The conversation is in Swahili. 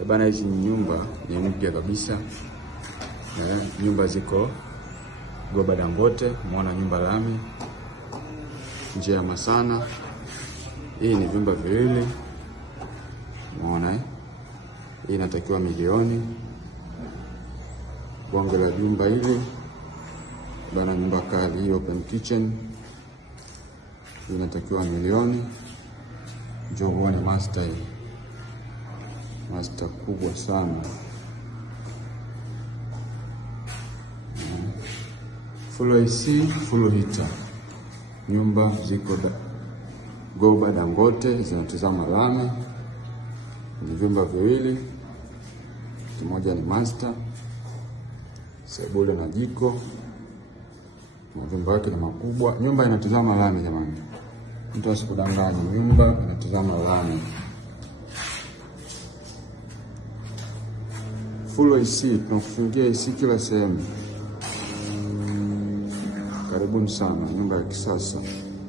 Bana, hizi nyumba ni mpya kabisa. Nyumba ziko Goba Dangote. Umeona nyumba lami, njia ya Masana. Hii ni vyumba viwili. Umeona hii inatakiwa milioni. Bonge la jumba hili bana, nyumba kali, open kitchen, inatakiwa milioni. Njoo uone master hii. Master kubwa sana. Full AC, full heater. Nyumba ziko Goba Dangote, zinatazama lami. Ni vyumba viwili, kimoja ni master, sebule na jiko. Majumba yake ni makubwa. Nyumba inatazama lami jamani, mtu asikudanganye, nyumba inatazama lami. Full AC, tunakufungia AC kila sehemu. Karibuni sana, nyumba ya kisasa.